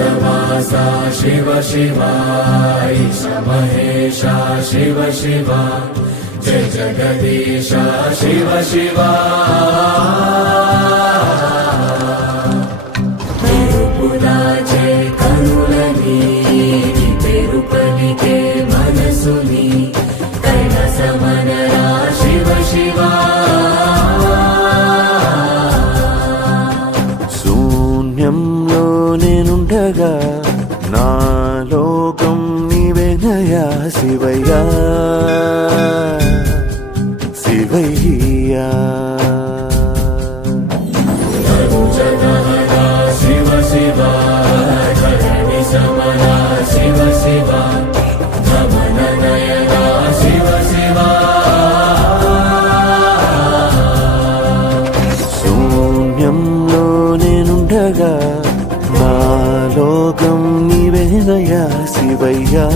कैलासवासा शिव शिवा ईश महेशा शिव शिवा जय जगदीशा शिव शिवा तिरुपुराचे कनुलनी पेरु पलिके मनसुनी कैलासमनरा शिव शिवा శూన్యంలో నేనుండగా నా లోకం నీవేనయా శివయ్యా శివయ్యా शिव शिवा धरणि समना शिव शिवा नमन नयना शिव शिवा శూన్యంలో నేనుండగా నా లోకం నీవేనయా శివయ్యా